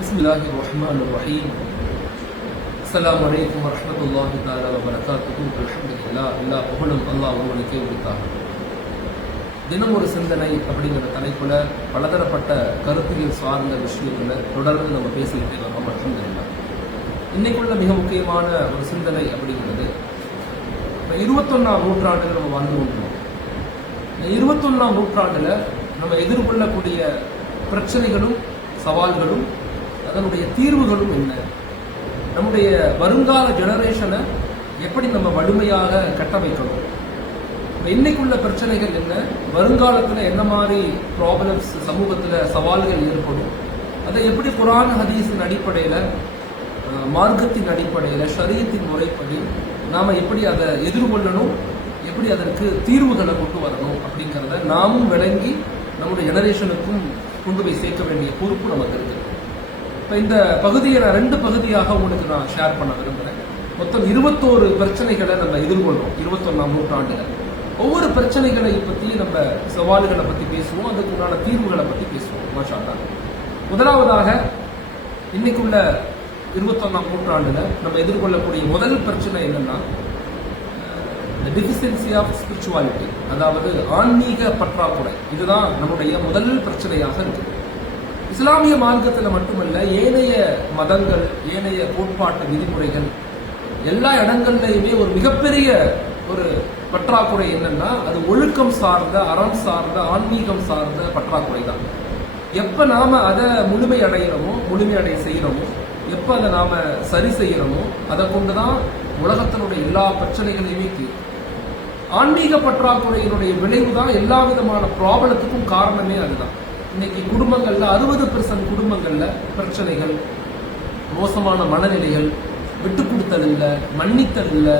بسم الله الرحمن الرحيم السلام عليكم ورحمة الله تعالى وبركاته الحمد لله எல்லா புகழும் அல்லாஹ் ஒருவனுக்கே உரித்தாக தினம் ஒரு சிந்தனை அப்படிங்கிற தலைப்புல பலதரப்பட்ட கருத்தியல் சார்ந்த விஷயங்களை தொடர்ந்து நம்ம பேசிக்கிட்டே வரோம் அல்ஹம்துலில்லாஹ் இன்னைக்குள்ள மிக முக்கியமான ஒரு சிந்தனை அப்படிங்கிறது இப்போ இருபத்தொன்னாம் நூற்றாண்டுல நம்ம வாழ்ந்து கொண்டிருக்கோம் இந்த இருபத்தொன்னாம் நூற்றாண்டுல நம்ம எதிர்கொள்ளக்கூடிய பிரச்சனைகளும் சவால்களும் அதனுடைய தீர்வுகளும் என்ன? நம்முடைய வருங்கால ஜெனரேஷனை எப்படி நம்ம வலிமையாக கட்டமைக்கணும் இப்ப இன்னைக்குள்ள பிரச்சனைகள் என்ன? வருங்காலத்தில் என்ன மாதிரி ப்ராப்ளம்ஸ் சமூகத்தில் சவால்கள் ஏற்படும்? அதை எப்படி குரான் ஹதீஸின் அடிப்படையில் மார்க்கத்தின் அடிப்படையில் சரீரத்தின் முறைப்படி நாம் எப்படி அதை எதிர்கொள்ளணும்? எப்படி அதற்கு தீர்வுகளை கொண்டு வரணும்? அப்படிங்கிறத நாமும் விளங்கி நம்முடைய ஜெனரேஷனுக்கும் கொண்டு போய் சேர்க்க வேண்டிய பொறுப்பு நமக்கு இருக்குது. இந்த பகுதியை நான் ரெண்டு பகுதியாக உங்களுக்கு நான் ஷேர் பண்ண விரும்புகிறேன் மொத்தம் இருபத்தோரு பிரச்சனைகளை நம்ம எதிர்கொள்றோம் இருபத்தொன்னாம் நூற்றாண்டுல. ஒவ்வொரு பிரச்சனைகளை பற்றி நம்ம சவால்களை பற்றி பேசுவோம் அதுக்குண்டான தீர்வுகளை பற்றி பேசுவோம் மாஷா முதலாவதாக இன்னைக்குள்ள இருபத்தொன்னாம் நூற்றாண்டுல நம்ம எதிர்கொள்ளக்கூடிய முதல் பிரச்சனை என்னன்னா டிஃபிஷியன்சி ஆஃப் ஸ்பிரிச்சுவாலிட்டி அதாவது ஆன்மீக பற்றாக்குறை. இதுதான் நம்முடைய முதல் பிரச்சனையாக இருக்குது. இஸ்லாமிய மார்க்கத்தில் மட்டுமல்ல ஏனைய மதங்கள் ஏனைய கோட்பாட்டு விதிமுறைகள் எல்லா இடங்கள்லையுமே ஒரு மிகப்பெரிய ஒரு பற்றாக்குறை என்னன்னா அது ஒழுக்கம் சார்ந்த அறம் சார்ந்த ஆன்மீகம் சார்ந்த பற்றாக்குறை தான் எப்ப நாம அதை முழுமை அடைகிறோமோ முழுமை அடை செய்கிறோமோ எப்ப அதை நாம சரி செய்கிறோமோ அதை கொண்டுதான் உலகத்தினுடைய எல்லா பிரச்சனைகளையுமே தீரும். ஆன்மீக பற்றாக்குறையினுடைய விளைவு தான் எல்லா விதமான ப்ராப்ளத்துக்கும் காரணமே அதுதான். இன்னைக்கு குடும்பங்களில் அறுபது பெர்சன்ட் குடும்பங்களில் பிரச்சனைகள் மோசமான மனநிலைகள் விட்டு கொடுத்தல் இல்லை மன்னித்தல் இல்லை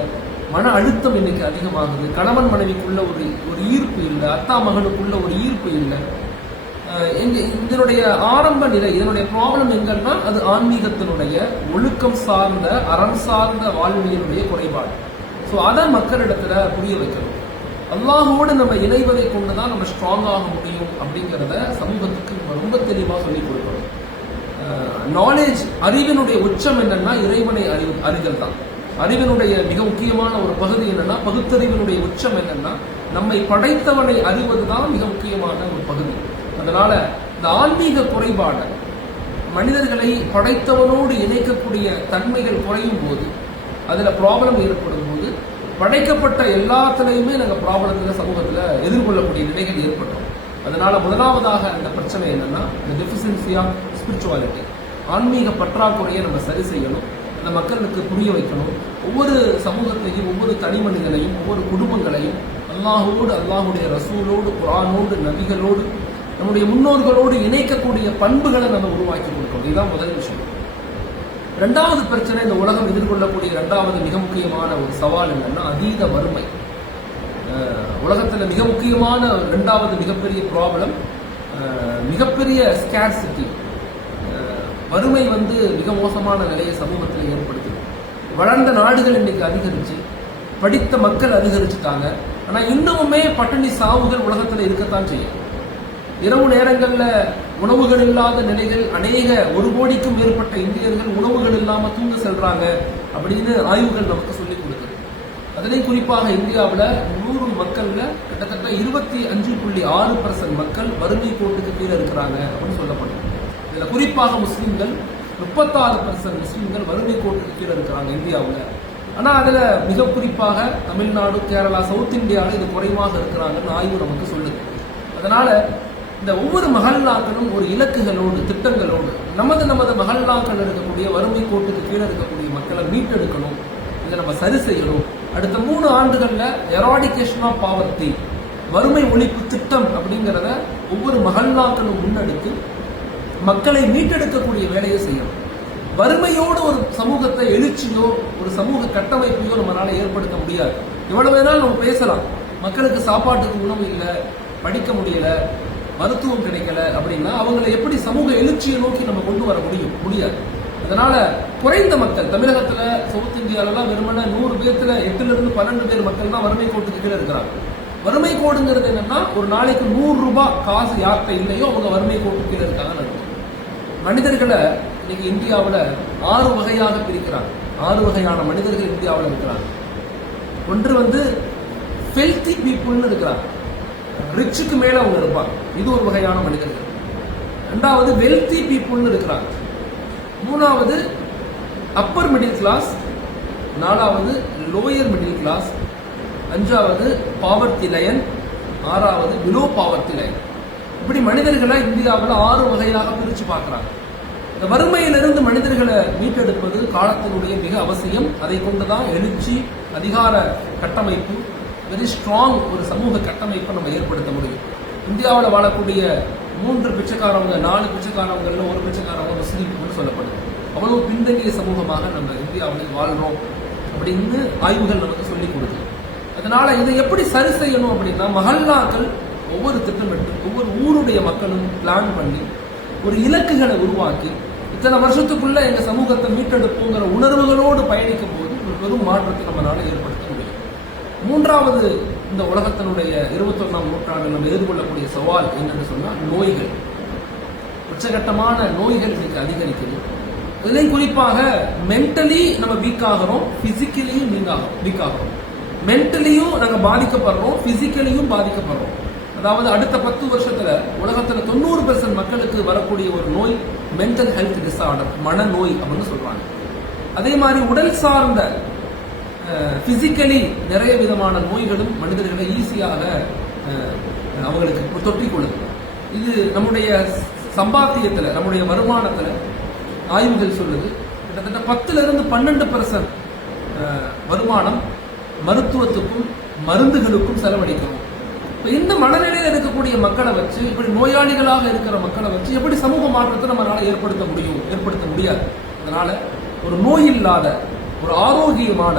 மன அழுத்தம் இன்னைக்கு அதிகமாகுது. கணவன் மனைவிக்குள்ள ஒரு ஒரு ஈர்ப்பு இல்லை அத்தா மகனுக்குள்ள ஒரு ஈர்ப்பு இல்லை. இதனுடைய ஆரம்ப நிலை இதனுடைய ப்ராப்ளம் எங்கன்னா அது ஆன்மீகத்தினுடைய ஒழுக்கம் சார்ந்த அறம் சார்ந்த வாழ்வியலுடைய குறைபாடு. ஸோ அதை மக்களிடத்துல புரிய வைக்கணும். அல்லாஹோடு நம்ம இணைவதை கொண்டு தான் நம்ம ஸ்ட்ராங் ஆக முடியும் அப்படிங்கிறத சமூகத்துக்கு நம்ம ரொம்ப தெளிவாக சொல்லிக் கொடுக்கணும். நாலேஜ் அறிவினுடைய உச்சம் என்னன்னா இறைவனை அறிவு அறிதல் தான். அறிவினுடைய மிக முக்கியமான ஒரு பகுதி என்னன்னா பகுத்தறிவினுடைய உச்சம் என்னன்னா நம்மை படைத்தவனை அறிவது தான் மிக முக்கியமான ஒரு பகுதி. அதனால இந்த ஆன்மீக குறைபாடு மனிதர்களை படைத்தவனோடு இணைக்கக்கூடிய தன்மைகள் குறையும் போது அதுல ப்ராப்ளம் ஏற்படும். படைக்கப்பட்ட எல்லாத்துலயுமே நாங்கள் ப்ராப்ளத்தில் சமூகத்தில் எதிர்கொள்ளக்கூடிய நிலைகள் ஏற்பட்டோம். அதனால முதலாவதாக அந்த பிரச்சனை என்னன்னா இந்த டெஃபிஷியன்சி ஆஃப் ஸ்பிரிச்சுவாலிட்டி ஆன்மீக பற்றாக்குறையை நம்ம சரி செய்யணும் அந்த மக்களுக்கு புரிய வைக்கணும். ஒவ்வொரு சமூகத்தையும் ஒவ்வொரு தனி மனிதனையும் ஒவ்வொரு குடும்பங்களையும் அல்லாஹோடு அல்லாஹுடைய ரசூலோடு குரானோடு நபிகளோடு நம்முடைய முன்னோர்களோடு இணைக்கக்கூடிய பண்புகளை நம்ம உருவாக்கி கொடுக்கணும். இதுதான் முதல் விஷயம். ரெண்டாவது பிரச்சனை இந்த உலகம் எதிர்கொள்ளக்கூடிய ரெண்டாவது மிக முக்கியமான ஒரு சவால் என்னன்னா அதீத வறுமை. உலகத்தில் மிக முக்கியமான ரெண்டாவது மிகப்பெரிய ப்ராப்ளம் மிகப்பெரிய ஸ்கேர்சிட்டி வறுமை வந்து மிக மோசமான நிலையை சமூகத்தில் ஏற்படுத்துது. வளர்ந்த நாடுகள் இன்னைக்கு அதிகரிச்சு படித்த மக்கள் அதிகரிச்சுட்டாங்க. ஆனால் இன்னமுமே பட்டினி சாவுகள் உலகத்தில் இருக்கத்தான் செய்யும். இரவு நேரங்களில் உணவுகள் இல்லாத நிலைகள் அநேக ஒரு கோடிக்கும் மேற்பட்ட இந்தியர்கள் உணவுகள் இல்லாமல் தூங்க செல்றாங்க அப்படின்னு ஆய்வுகள் நமக்கு சொல்லிக் கொடுக்குது. அதிலையும் குறிப்பாக இந்தியாவில் நூறு மக்கள்ல கிட்டத்தட்ட இருபத்தி அஞ்சு புள்ளி ஆறு பர்சன்ட் மக்கள் வறுமை கோட்டுக்கு கீழே இருக்கிறாங்க அப்படின்னு சொல்லப்படுது இதில் குறிப்பாக முஸ்லீம்கள் முப்பத்தாறு பர்சன்ட் முஸ்லீம்கள் வறுமை கோட்டுக்கு கீழே இருக்கிறாங்க இந்தியாவில். ஆனால் அதில் மிக குறிப்பாக தமிழ்நாடு கேரளா சவுத் இந்தியாவில் இது குறைவாக இருக்கிறாங்கன்னு ஆய்வு நமக்கு சொல்லுது. அதனால இந்த ஒவ்வொரு மகல்லாக்களும் ஒரு இலக்குகளோடு திட்டங்களோடு நமது நமது மகல்லாக்கள் இருக்கக்கூடிய வறுமை கோட்டுக்கு கீழே இருக்கக்கூடிய மக்களை மீட்டெடுக்கணும். இதை நம்ம சரி செய்யணும். அடுத்த மூணு ஆண்டுகளில் எராடிகேஷன் ஆஃப் பாவர்த்தி வறுமை ஒழிப்பு திட்டம் அப்படிங்கிறத ஒவ்வொரு மகல்லாக்களும் முன்னெடுத்து மக்களை மீட்டெடுக்கக்கூடிய வேலையை செய்யணும். வறுமையோடு ஒரு சமூகத்தை எழுச்சியோ ஒரு சமூக கட்டமைப்பையோ நம்மளால ஏற்படுத்த முடியாது. எவ்வளவு வேணாலும் நம்ம பேசலாம். மக்களுக்கு சாப்பாட்டுக்கு உணவு இல்லை படிக்க முடியல மருத்துவம் கிடைக்கல அப்படின்னா அவங்களை எப்படி சமூக எழுச்சியை நோக்கி நம்ம கொண்டு வர முடியும்? முடியாது. அதனால குறைந்த மக்கள் தமிழகத்துல சவுத் இந்தியாவிலாம் வெறுமனே நூறு பேர்த்துல எட்டுல இருந்து பன்னெண்டு பேர் மக்கள் தான் வறுமை கோட்டுக்கு கீழே இருக்கிறாங்க. வறுமை கோடுங்கிறது என்னன்னா ஒரு நாளைக்கு நூறு ரூபாய் காசு யார்கிட்ட இல்லையோ அவங்க வறுமை கோட்டுக்கு கீழே இருக்காங்கன்னு மனிதர்களை இன்னைக்கு இந்தியாவில் ஆறு வகையாக பிரிக்கிறாங்க. ஆறு வகையான மனிதர்கள் இந்தியாவில் இருக்கிறாங்க. ஒன்று வந்து ஃபெல்தி பீப்புள்னு இருக்கிறாங்க. ரிச்சுக்கு மேலே அவங்க இருப்பாங்க. இது ஒரு வகையான மனிதர்கள். ரெண்டாவது வெல்த்தி பீப்புள்னு இருக்கிறாங்க. மூணாவது அப்பர் மிடில் கிளாஸ் நாலாவது லோயர் மிடில் கிளாஸ் அஞ்சாவது பாவர்த்தி லயன் ஆறாவது பிலோ பாவர்த்தி லயன் இப்படி மனிதர்களை இந்தியாவில் ஆறு வகையாக பிரித்து பார்க்குறாங்க. இந்த வறுமையிலிருந்து மனிதர்களை மீட்டெடுப்பது காலத்தினுடைய மிக அவசியம். அதை கொண்டுதான் எழுச்சி அதிகார கட்டமைப்பு வெரி ஸ்ட்ராங் ஒரு சமூக கட்டமைப்பை நம்ம ஏற்படுத்த முடியும். இந்தியாவில் வாழக்கூடிய மூன்று பிச்சைக்காரவங்க நாலு பிச்சைக்காரவங்கள்ல ஒரு பிச்சைக்காரவங்க முஸ்லீம்னு சொல்லப்படுது. அவ்வளவு பின்தங்கிய சமூகமாக நம்ம இந்தியாவில் வாழ்றோம் அப்படின்னு ஆய்வுகள் நமக்கு சொல்லிக் கொடுக்குது. அதனால இதை எப்படி சரி செய்யணும் அப்படின்னா மஹல்லாக்கள் ஒவ்வொரு திட்டமிட்டு ஒவ்வொரு ஊருடைய மக்களும் பிளான் பண்ணி ஒரு இலக்குகளை உருவாக்கி இத்தனை வருஷத்துக்குள்ள எங்க சமூகத்தை மீட்டெடுப்போங்கிற உணர்வுகளோடு பயணிக்கும் போது ஒரு பெரும் மாற்றத்தை நம்மளால ஏற்படுத்த முடியும். மூன்றாவது இந்த உலகத்தினுடைய இருபத்தொன்னாம் நூற்றாண்டு நம்ம எதிர்கொள்ளக்கூடிய சவால் என்னன்னு சொன்னால் நோய்கள். உச்சகட்டமான நோய்கள் இன்னைக்கு அதிகரிக்குது. இதுலயும் குறிப்பாக மென்டலி நம்ம வீக் ஆகிறோம் பிசிக்கலியும் வீக் ஆகிறோம். மென்டலியும் நாங்கள் பாதிக்கப்படுறோம் பிசிக்கலியும் பாதிக்கப்படுறோம். அதாவது அடுத்த பத்து வருஷத்துல உலகத்துல தொண்ணூறு பெர்சன்ட் மக்களுக்கு வரக்கூடிய ஒரு நோய் மென்டல் ஹெல்த் டிசார்டர் மனநோய் அப்படின்னு சொல்றாங்க. அதே மாதிரி உடல் சார்ந்த ஃபிசிக்கலி நிறைய விதமான நோய்களும் மனிதர்களை ஈஸியாக அவங்களுக்கு தொற்றி கொள்ளுது இது நம்முடைய சம்பாத்தியத்தில் நம்முடைய வருமானத்தில் ஆய்வுகள் சொல்லுது. கிட்டத்தட்ட பத்துலேருந்து பன்னெண்டு பர்சன்ட் வருமானம் மருத்துவத்துக்கும் மருந்துகளுக்கும் செலவழிக்கிறோம். இப்போ இந்த மனநிலையில் இருக்கக்கூடிய மக்களை வச்சு இப்படி நோயாளிகளாக இருக்கிற மக்களை வச்சு எப்படி சமூக மாற்றத்தை நம்மளால் ஏற்படுத்த முடியும் ஏற்படுத்த முடியாது? அதனால ஒரு நோய் இல்லாத ஒரு ஆரோக்கியமான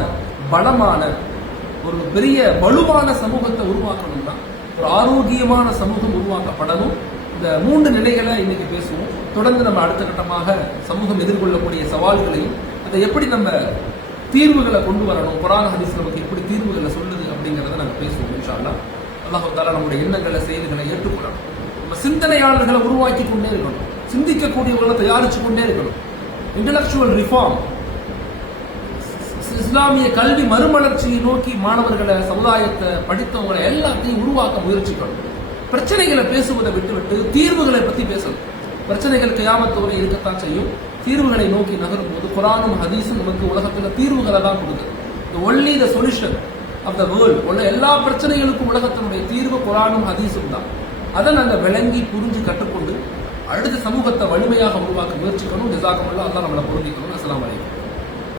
பலமான ஒரு பெரிய வலுவான சமூகத்தை உருவாக்கணும்னா ஒரு ஆரோக்கியமான சமூகம் உருவாக்கப்படணும். இந்த மூன்று நிலைகளை இன்னைக்கு பேசுவோம். தொடர்ந்து நம்ம அடுத்த கட்டமாக சமூகம் எதிர்கொள்ளக்கூடிய சவால்களையும் அதை எப்படி நம்ம தீர்வுகளை கொண்டு வரணும் புராண ஹதீஸ் நமக்கு எப்படி தீர்வுகளை சொல்லுது அப்படிங்கிறத நம்ம பேசுவோம் இன்ஷால்லா அல்லாஹால தாலா நம்முடைய எண்ணங்களை செயல்களை ஏற்றுக்கொள்ளணும். நம்ம சிந்தனையாளர்களை உருவாக்கி கொண்டே இருக்கணும். சிந்திக்கக்கூடியவர்களை தயாரிச்சு கொண்டே இருக்கணும். இன்டலெக்சுவல் ரிஃபார்ம் இஸ்லாமிய கல்வி மறுமலர்ச்சியை நோக்கி மாணவர்களை சமுதாயத்தை படித்தவங்களை எல்லாத்தையும் உருவாக்க முயற்சிக்கணும். பிரச்சனைகளை பேசுவதை விட்டுவிட்டு தீர்வுகளை பத்தி பேசணும். பிரச்சனைகள் கியாமத்தோடு இருக்கத்தான் செய்யும். தீர்வுகளை நோக்கி நகரும் போது குரானும் ஹதீஸும் நமக்கு உலகத்தில் தீர்வுகளை தான் கொடுக்குது. Only the the of the the உள்ள எல்லா பிரச்சனைகளுக்கும் உலகத்தினுடைய தீர்வு குரானும் ஹதீஸும் தான். அதை நாங்கள் விளங்கி புரிஞ்சு கற்றுக்கொண்டு அடுத்த சமூகத்தை வலிமையாக உருவாக்க முயற்சிக்கணும். நிசாக்கமுள்ள அதான் நம்மளை பொருந்திக்கணும். அஸ்லாம் அலைக்கும்.